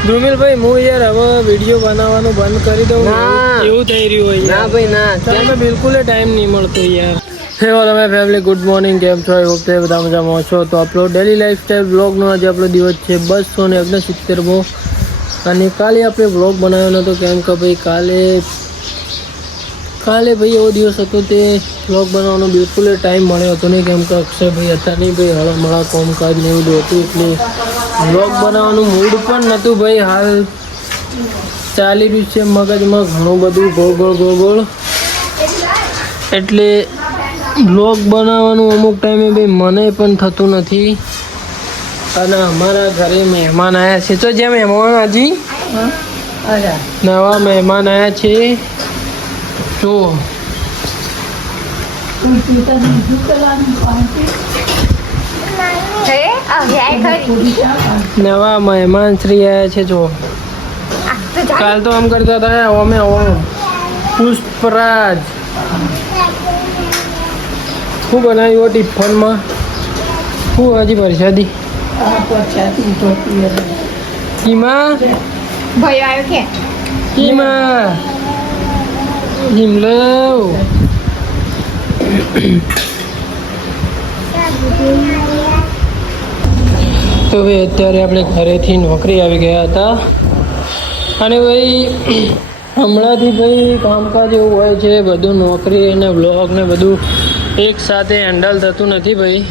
ધ્રુમિલભાઈ હું યાર હવે વિડીયો બનાવવાનું બંધ કરી દઉં એવું થઈ રહ્યું હોય ના ભાઈ ના તમે બિલકુલ ટાઈમ નહીં મળતો યાર હે તમે ફેમિલી ગુડ મોર્નિંગ કેમ છો હોપ તે બધા મજામાં છો તો આપણો ડેલી લાઈફસ્ટાઈલ બ્લોગનો આજે આપણો દિવસ છે 269મો અને કાલે આપણે બ્લોગ બનાવ્યો નહોતો કેમ કે ભાઈ કાલે ભાઈ એવો દિવસ હતો તે બ્લોગ બનાવવાનો બિલકુલ ટાઈમ મળ્યો હતો નહીં કેમ કે અક્ષયભાઈ હતા નહીં ભાઈ હળમળા કામકાજ ને એવું હતું એટલે બ્લોગ બનાવવાનું મૂડ પણ નહોતું ભાઈ હાલ ચાલી રહ્યું છે મગજમાં ઘણું બધું ગોળ એટલે બ્લોગ બનાવવાનું અમુક ટાઈમે ભાઈ મને પણ થતું નથી અને અમારા ઘરે મહેમાન આવ્યા છે તો જ્યાં મહેમાન હજી નવા મહેમાન આવ્યા છે તો નવા મહેમાન શ્રી આવ્યા છે જો કાલ તો આમ કરતા હતા અમે પુષ્પરાજ શું બનાવ્યું ટિફનમાં શું હજી પ્રસાદી કીમાં કીમાં હિમલવ તો ભાઈ અત્યારે આપણે ઘરેથી નોકરી આવી ગયા હતા અને ભાઈ હમણાંથી ભાઈ કામકાજ એવું હોય છે બધું નોકરી અને બ્લોગ ને બધું એક સાથે હેન્ડલ થતું નથી ભાઈ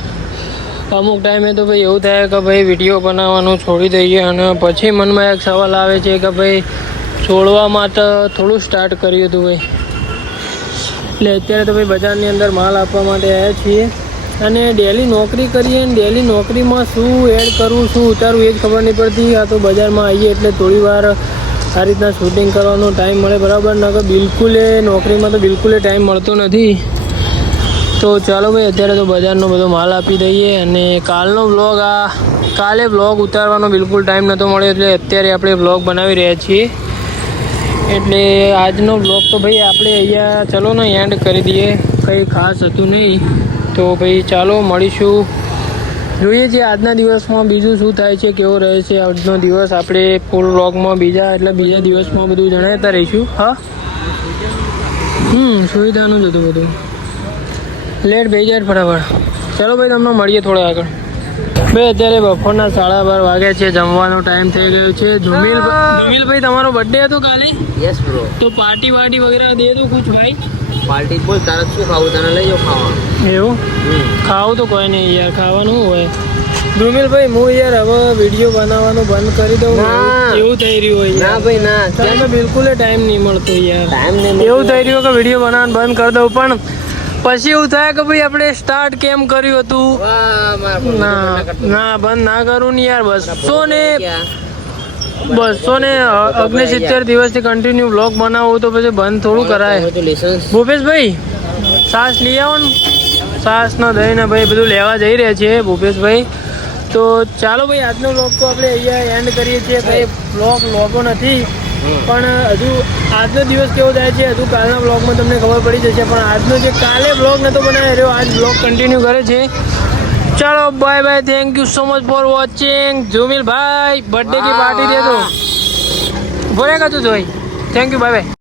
અમુક ટાઈમે તો ભાઈ એવું થાય કે ભાઈ વિડીયો બનાવવાનું છોડી દઈએ અને પછી મનમાં એક સવાલ આવે છે કે ભાઈ છોડવા માટે થોડું સ્ટાર્ટ કર્યું હતું ભાઈ એટલે અત્યારે તો ભાઈ બજારની અંદર માલ આપવા માટે આવ્યા છીએ અને ડેલી નોકરી કરીએ ને ડેલી નોકરીમાં શું એડ કરવું શું ઉતારવું એ જ ખબર નહીં પડતી આ તો બજારમાં આવીએ એટલે થોડી વાર આ રીતના શૂટિંગ કરવાનો ટાઈમ મળે બરાબર ના કે બિલકુલ નોકરીમાં તો બિલકુલ ટાઈમ મળતો નથી તો ચાલો ભાઈ અત્યારે તો બજારનો બધો માલ આપી દઈએ અને કાલનો બ્લોગ કાલે બ્લોગ ઉતારવાનો બિલકુલ ટાઈમ નહોતો મળ્યો એટલે અત્યારે આપણે બ્લોગ બનાવી રહ્યા છીએ એટલે આજનો બ્લોગ તો ભાઈ આપણે અહીંયા ચલો ને એન્ડ કરી દઈએ કંઈ ખાસ હતું નહીં તો ભાઈ ચાલો મળીશું જોઈએ છે આજના દિવસમાં બીજું શું થાય છે કેવો રહે છે આજનો દિવસ આપણે ફૂલ બ્લોગમાં બીજા દિવસમાં બધું જણાવતા રહીશું હા સુવિધાનું જ હતું બધું લેટ ભાઈ જાય ફટાફટ ચાલો ભાઈ તમને મળીએ થોડા આગળ ભાઈ અત્યારે બપોરના 12:30 વાગ્યા છે જમવાનો ટાઈમ થઈ ગયો છે ધુમિલભાઈ તમારો બર્થડે હતો કાલે યસ બ્રો તો પાર્ટી વગેરે દે દો કુછ ભાઈ પાર્ટી બોલ તારે શું ખાવું તને લઈ જાઓ ખાવા એવું ખાવું તો કોઈ નહીં યાર ખાવાનું હોય ધુમિલભાઈ હું યાર હવે વિડીયો બનાવવાનું બંધ કરી દઉં એવું થઈ રહ્યું હોય ના ભાઈ ના તમે બિલકુલ ટાઈમ નહીં મળતો યાર એવું થઈ રહ્યું કે વિડીયો બનાવવાનું બંધ કરી દઉં પણ પછી એવું થાય કે ભાઈ આપણે સ્ટાર્ટ કેમ કર્યું હતું ના બંધ ના કરું ને યાર 269 દિવસથી કન્ટિન્યુ બ્લોગ બનાવવું તો પછી બંધ થોડું કરાય ભૂપેશભાઈ સાસ લઈ આવો ને સાસ ને દહીં ને ભાઈ બધું લેવા જઈ રહ્યા છીએ ભૂપેશભાઈ તો ચાલો ભાઈ આજનો બ્લોગ તો આપણે અહીંયા એન્ડ કરીએ છીએ કંઈ બ્લોગો નથી પણ હજુ આજનો દિવસ કેવો જાય છે હજુ કાલના બ્લોગમાં તમને ખબર પડી જશે પણ આજનો જે કાલે બ્લોગ નહોતો બનાવી રહ્યો આજ બ્લોગ કન્ટિન્યુ કરે છે ચાલો bye bye thank you so much for watching ધુમિલભાઈ બર્થડે की पार्टी दे दो बोलेगा तू भाई थैंक यू बाय बाय